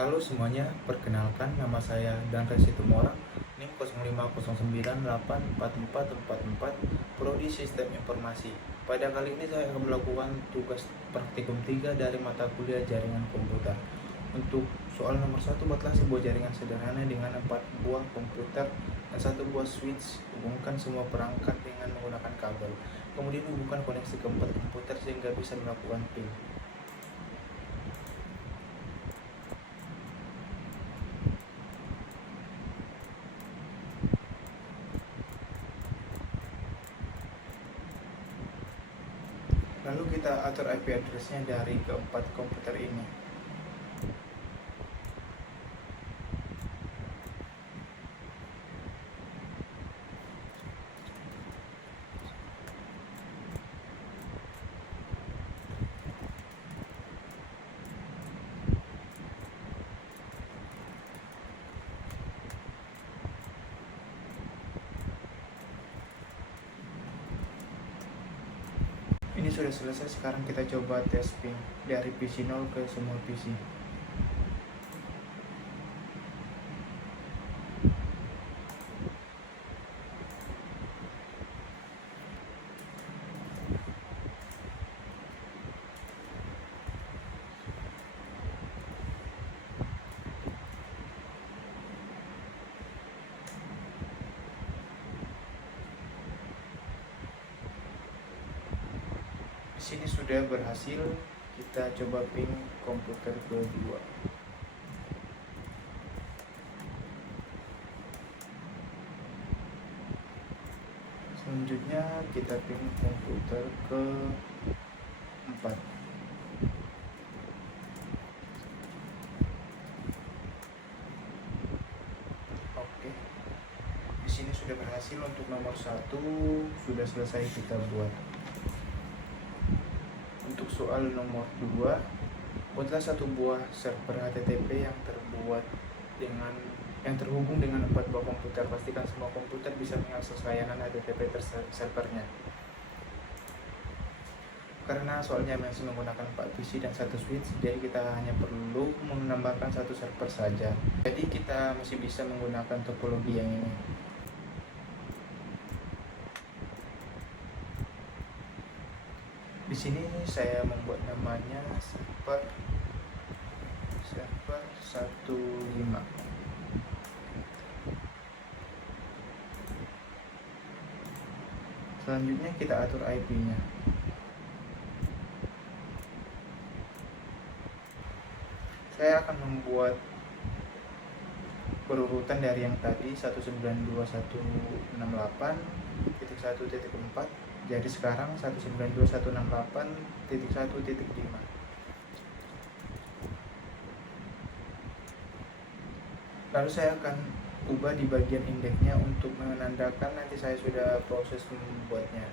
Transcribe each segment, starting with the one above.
Halo semuanya, perkenalkan nama saya Dandra Situmorang, NIM 0509844444, Prodi Sistem Informasi. Pada kali ini saya akan melakukan tugas praktikum 3 dari mata kuliah Jaringan Komputer. Untuk soal nomor 1, buatlah sebuah jaringan sederhana dengan 4 buah komputer dan 1 buah switch. Hubungkan semua perangkat dengan menggunakan kabel. Kemudian hubungkan koneksi keempat komputer sehingga bisa melakukan ping. Lalu kita atur IP address-nya dari keempat komputer ini. Ini sudah selesai, sekarang kita coba tes ping dari PC 0 ke semua PC. Di sini sudah berhasil, kita coba ping komputer kedua. Selanjutnya kita ping komputer keempat. Oke. Di sini sudah berhasil, untuk nomor 1 sudah selesai kita buat. Untuk soal nomor 2, buatlah 1 buah server HTTP yang terhubung dengan 4 buah komputer. Pastikan semua komputer bisa mengakses layanan HTTP servernya. Karena soalnya masih menggunakan 4 PC dan 1 switch, jadi kita hanya perlu menambahkan 1 server saja. Jadi kita masih bisa menggunakan topologi yang ini. Di sini saya membuat namanya server 15. Selanjutnya kita atur IP-nya. Saya akan membuat berurutan dari yang tadi 192.168.1.4. Jadi sekarang 192.168.1.5. Lalu saya akan ubah di bagian indeksnya untuk menandakan nanti saya sudah proses membuatnya.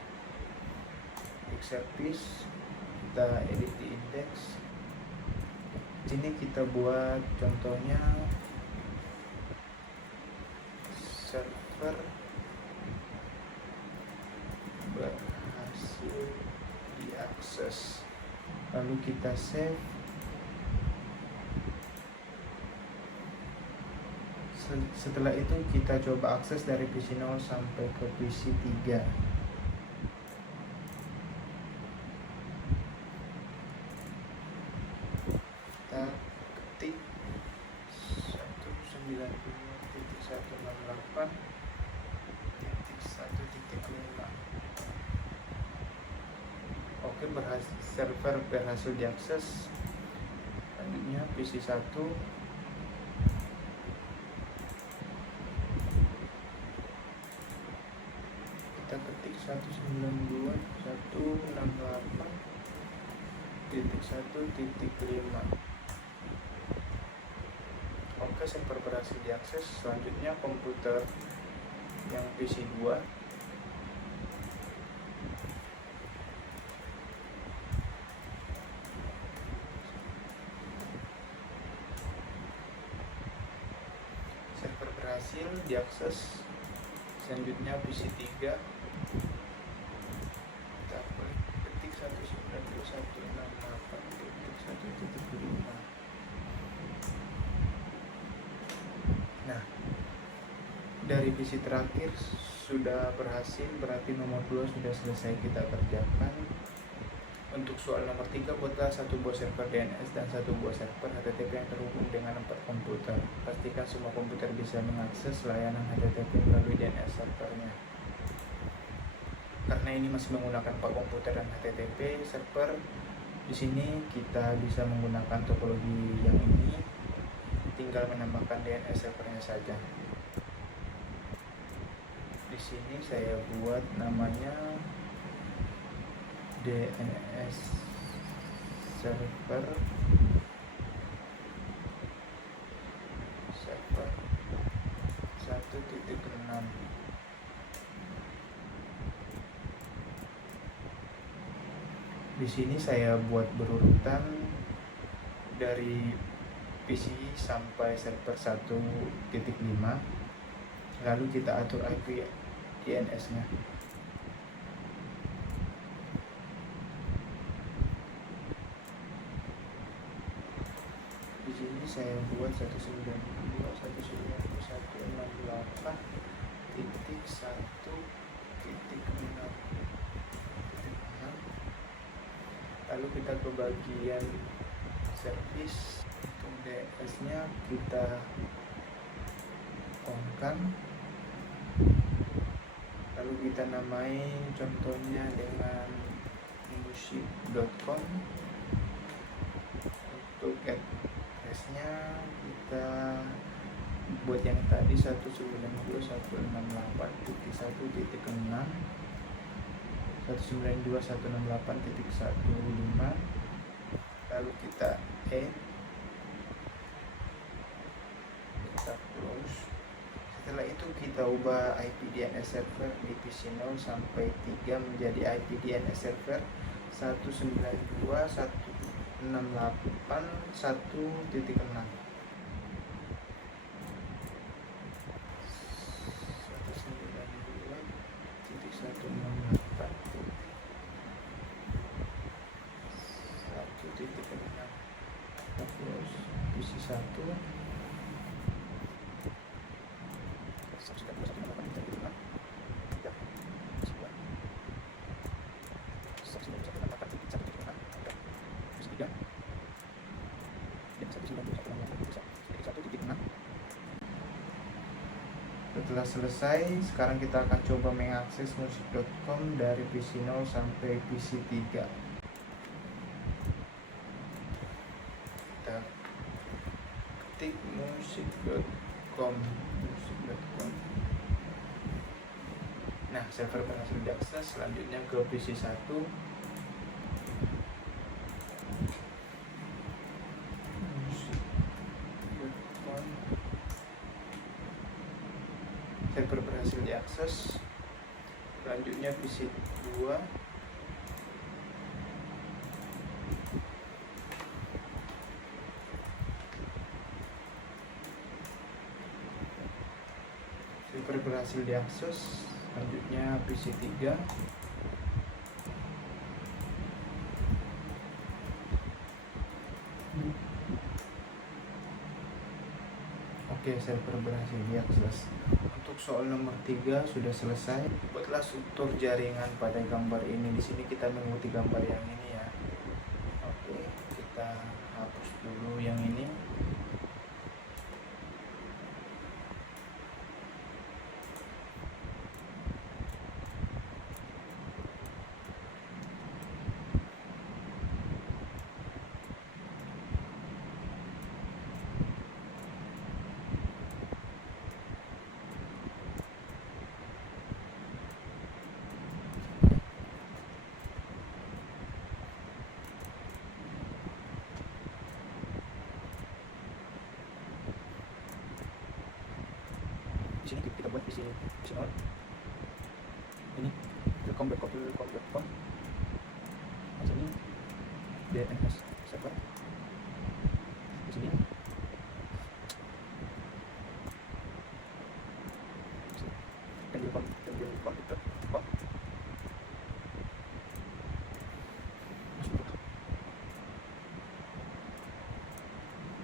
Klik service, kita edit di indeks. Sini kita buat contohnya server berhasil diakses, lalu kita save. Setelah itu kita coba akses dari PC 0 sampai ke PC 3. Kita ketik 192.168.1.5. Oke, server berhasil diakses. Selanjutnya PC 1, kita ketik 192.168.1.5. Oke, server berhasil diakses. Selanjutnya komputer yang PC 2, server berhasil diakses. Selanjutnya PC 3, kita ketik 192.168.1.5. dari PC terakhir sudah berhasil, berarti nomor 2 sudah selesai kita kerjakan. Untuk soal nomor 3, buatlah satu buah server DNS dan satu buah server HTTP yang terhubung dengan 4 komputer. Pastikan semua komputer bisa mengakses layanan HTTP melalui DNS servernya. Karena ini masih menggunakan 4 komputer dan HTTP server, di sini kita bisa menggunakan topologi yang ini, tinggal menambahkan DNS servernya saja. Di sini saya buat namanya DNS server 1.6. Di sini saya buat berurutan dari PC sampai server 1.5, lalu kita atur IP DNS-nya. Di sini saya buat 192.168.1.6. Lalu kita ke bagian service. Untuk DNS-nya kita on-kan, lalu kita namai contohnya dengan musik.com. Untuk address-nya kita buat yang tadi 192.168.1.6, 192.168.1.5, lalu kita add, kita close. Setelah itu kita ubah IP DNS server di PC 0 sampai 3 menjadi IP DNS server 192.168.1.6. PC 1 Setelah selesai, sekarang kita akan coba mengakses musik.com dari PC 0 sampai PC 3. Kita ketik musik.com. Nah, server berhasil diakses. Selanjutnya ke PC 1. Server berhasil diakses. Selanjutnya PC 2. Server berhasil diakses. Selanjutnya PC 3. Oke, server berhasil diakses. Untuk soal nomor 3 sudah selesai. Buatlah struktur jaringan pada gambar ini. Di sini kita mengikuti gambar yang ini ya. Oke, kita hapus dulu yang ini. Di sini kita buat PC 0. Ini com.com. Di sini DNS server. Di sini com.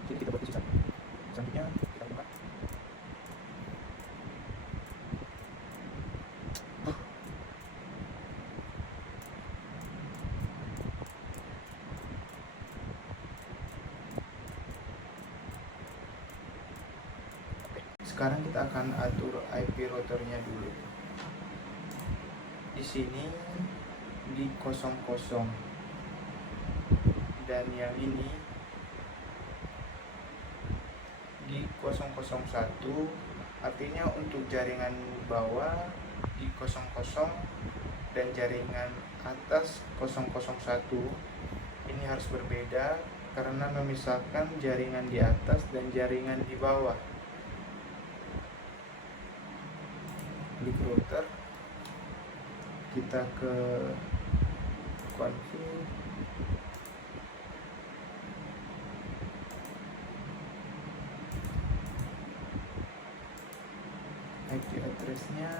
Jadi kita buat PC 1. Selanjutnya kita buka sekarang kita akan atur IP routernya dulu. Di sini di 00 dan yang ini di 001, artinya untuk jaringan bawah di 00 dan jaringan atas 001 ini harus berbeda karena memisahkan jaringan di atas dan jaringan di bawah. Klik router, kita ke config, IP address-nya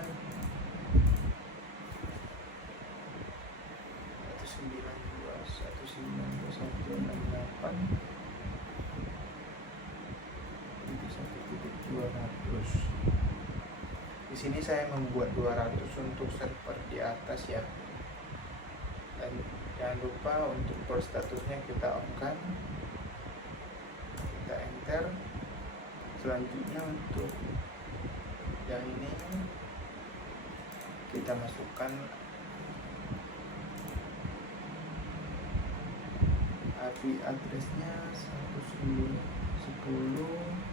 192.168.1.200. Di sini saya membuat 200 untuk server di atas ya. Dan jangan lupa untuk port statusnya kita on-kan. Kita enter. Selanjutnya untuk yang ini kita masukkan IP address-nya 110.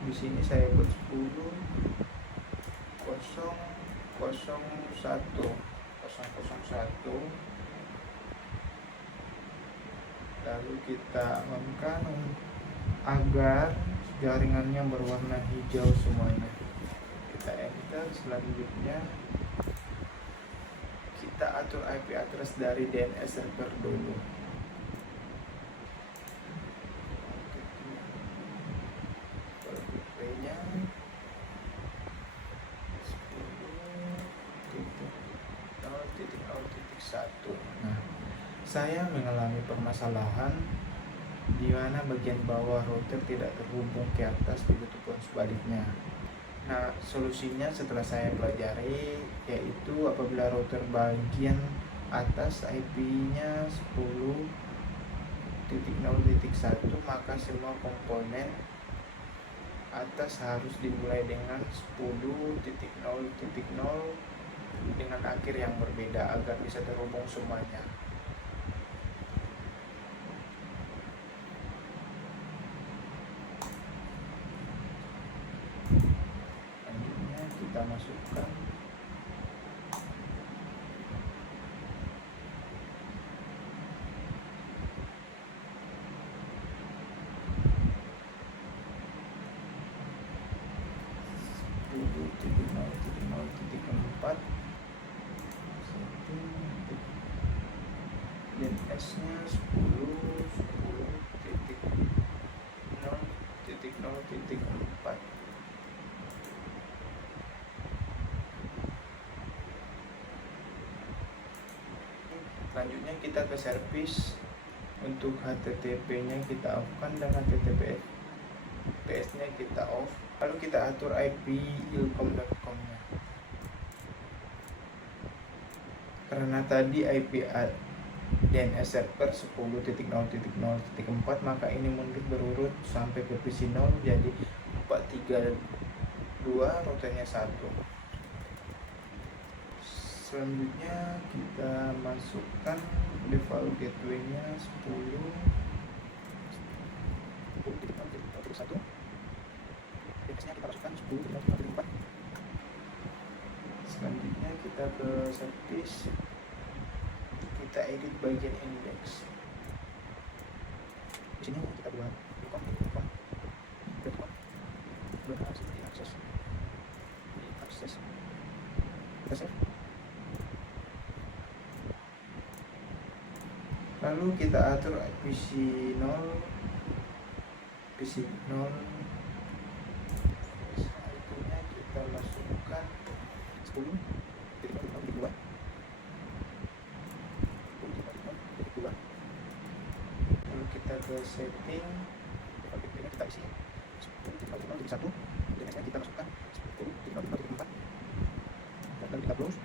Di sini saya buat 10.001. Lalu kita on-kan agar jaringannya berwarna hijau semuanya. Kita enter. Selanjutnya kita atur IP address dari DNS server dulu. IP-nya 10.0.0.1. Nah, saya mengalami permasalahan di mana bagian bawah router tidak terhubung ke atas, begitu pun sebaliknya. Nah, solusinya setelah saya pelajari yaitu apabila router bagian atas IP-nya 10.0.1, maka semua komponen atas harus dimulai dengan 10.0.0 dengan akhir yang berbeda agar bisa terhubung semuanya. Kita masukkan DNS-nya 10.0.0.4. Selanjutnya kita ke service. Untuk HTTP-nya kita off-kan dan HTTPS-nya kita off. Lalu kita atur IP ilkom.com-nya. Karena tadi IP DNS server 10.0.0.4, maka ini mundur berurut sampai ke PC 0, jadi 432 routernya 1. Selanjutnya kita masukkan default gateway-nya 10.0.1. DNS-nya kita masukkan 10.0.4. Selanjutnya kita ke service, kita edit bagian index. Di sini kita buat berhasil diakses. Kita save. Lalu kita atur PC 0 itunya kita masukkan 10.0.2. Lalu kita ke setting, kita isi 10.0.1, DNS kita masukkan 10.0.4 dan kita close.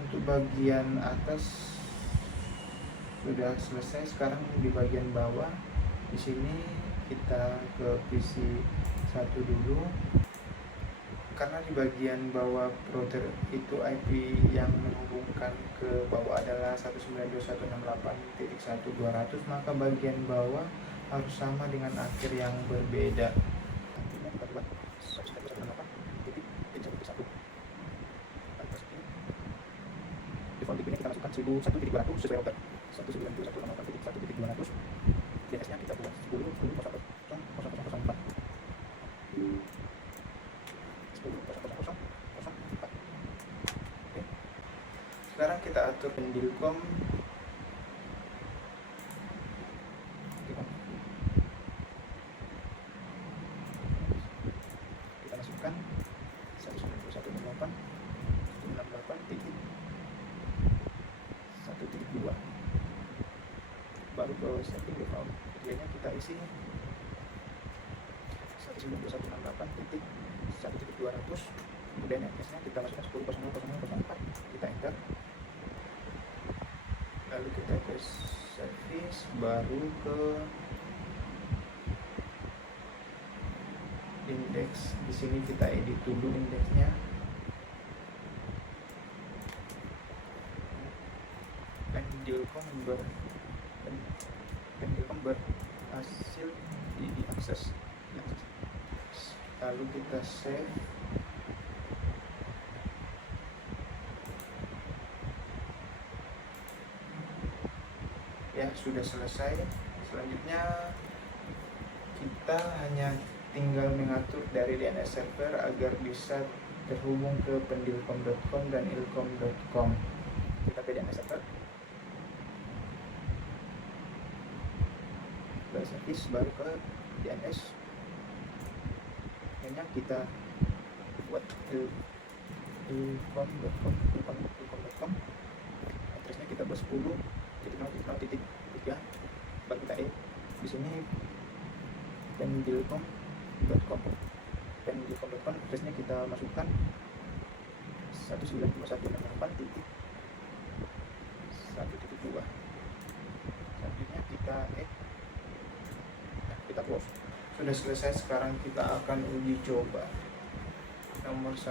Untuk bagian atas sudah selesai. Sekarang di bagian bawah di sini kita ke PC 1 dulu. karena di bagian bawah router itu IP yang menghubungkan ke bawah adalah 192.168.1.200, maka bagian bawah harus sama dengan akhir yang berbeda. Default tipenya kita masukkan 1.1.200 sesuai router. 192.168.1.200. DNS-nya kita buat 10.0.0.0.004. Sekarang kita atur pendilkom. Kita masukkan 192.168.1.2. Baru ke setting default. Kemudiannya kita isi 192.168.1.200. Kemudian NS-nya kita masukkan 10.0.0.004. Kita enter. Lalu kita ke service, baru ke indeks. Di sini kita edit dulu indeksnya. Pendilkom berhasil diakses. Lalu kita save. Ya, sudah selesai. Selanjutnya kita hanya tinggal mengatur dari DNS server agar bisa terhubung ke pendilkom.com dan ilkom.com. Kita ke DNS server, ke service, baru ke DNS. Hanya kita buat ilkom.com. Addressnya kita buat 10.0.0.3, baru kita di sini pendilkom.com. Addressnya kita masukkan 192.168.1.2. Selanjutnya kita kita close. Sudah selesai. Sekarang kita akan uji coba. Nomor 1,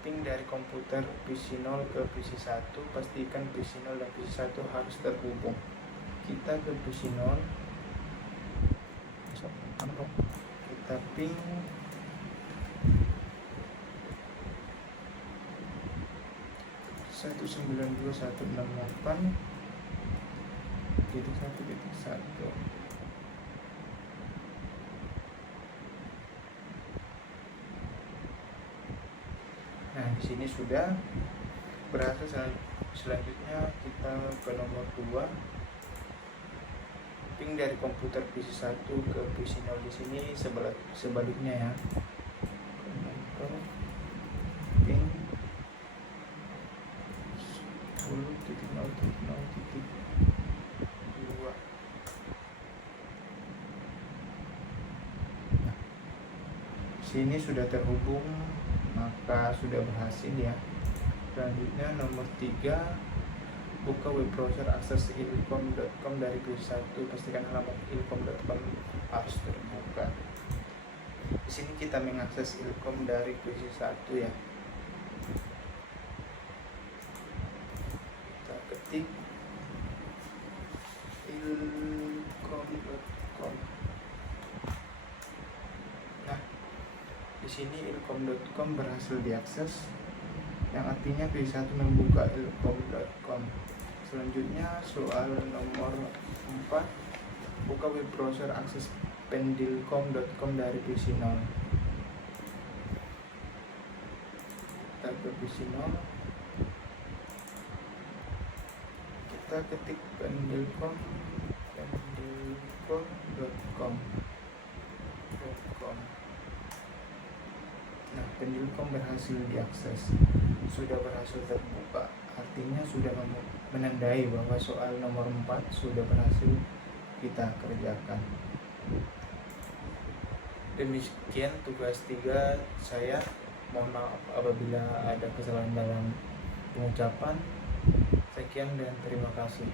ping dari komputer PC0 ke PC1. Pastikan PC0 dan PC1 harus terhubung. Kita ke PC0, kita ping 192.168.1.1. Nah, di sini sudah berhasil. Selanjutnya kita ke nomor 2, ping dari komputer PC1 ke PC0. Di sini sebaliknya ya. Ping 10.0.0.2. Nah, sini sudah terhubung, maka sudah berhasil ya. Selanjutnya nomor 3, buka web browser, akses ilkom.com dari PC1. Pastikan halaman ilkom.com harus terbuka. Di sini kita mengakses ilkom dari PC1 ya. Kita ketik ilkom.com. Nah, di sini ilkom.com berhasil diakses, yang artinya PC1 membuka ilkom.com. Selanjutnya soal nomor 4, buka web browser, akses pendilkom.com dari PC0. Kita ke PC0, kita ketik pendilkom.com. Nah, pendilkom berhasil diakses, sudah berhasil terbuka, artinya sudah menandai bahwa soal nomor 4 sudah berhasil kita kerjakan. Demikian tugas 3 saya. Mohon maaf apabila ada kesalahan dalam pengucapan. Sekian dan terima kasih.